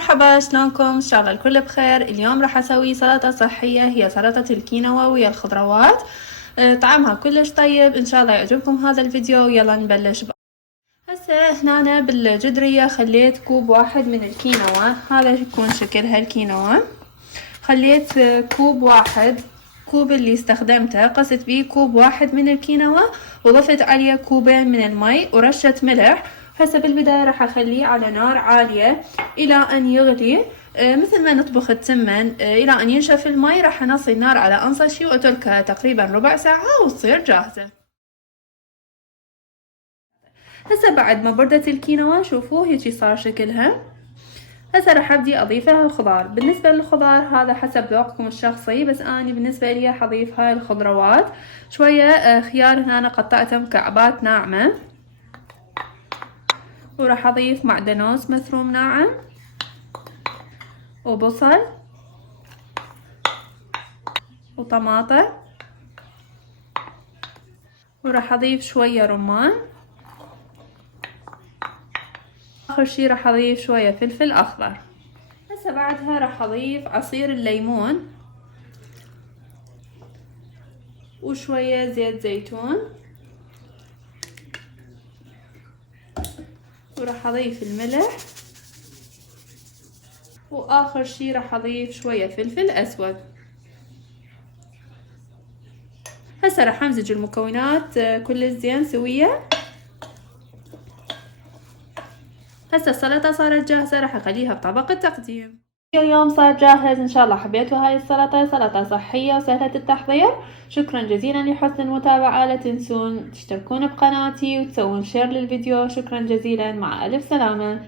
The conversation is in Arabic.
مرحبا، شلونكم؟ ان شاء الله الكل بخير. اليوم راح اسوي سلطة صحية، هي سلطة الكينوا ويا الخضروات. طعمها كلش طيب، ان شاء الله يعجبكم هذا الفيديو. يلا نبلش بقى. هسه هنا بالجدرية خليت كوب واحد من الكينوا، هذا يكون شكلها الكينوا. خليت كوب واحد، كوب اللي استخدمته قست بيه كوب واحد من الكينوا، وضفت عليه كوبين من المي ورشة ملح. هسه بالبداية راح اخليه على نار عالية الى ان يغلي، مثل ما نطبخ التمن، الى ان ينشف المي. راح نصي النار على انصى شي واتركها تقريبا ربع ساعة وتصير جاهزة. هسه بعد ما بردت الكينوا شوفوا هيجي صار شكلها. هسه راح ابدي اضيفها الخضار. بالنسبة للخضار هذا حسب ذوقكم الشخصي، بس اني بالنسبة لي حضيف هاي الخضروات. شوية خيار هنا قطعته مكعبات ناعمة، وراح اضيف معدنوس مثروم ناعم، وبصل، وطماطم، وراح اضيف شوية رمان. اخر شي راح اضيف شوية فلفل اخضر. هسه بعدها راح اضيف عصير الليمون، وشوية زيت زيتون، وراح اضيف الملح، واخر شي راح اضيف شوية فلفل اسود. هسه راح امزج المكونات كل زين سوية. هسه السلطة صارت جاهزة، راح اخليها بطبق التقديم. اليوم صار جاهز. ان شاء الله حبيتوا هاي السلطة، سلطة صحية وسهلة التحضير. شكرا جزيلا لحسن المتابعة. لا تنسون تشتركون بقناتي وتسوون شير للفيديو. شكرا جزيلا، مع الف سلامة.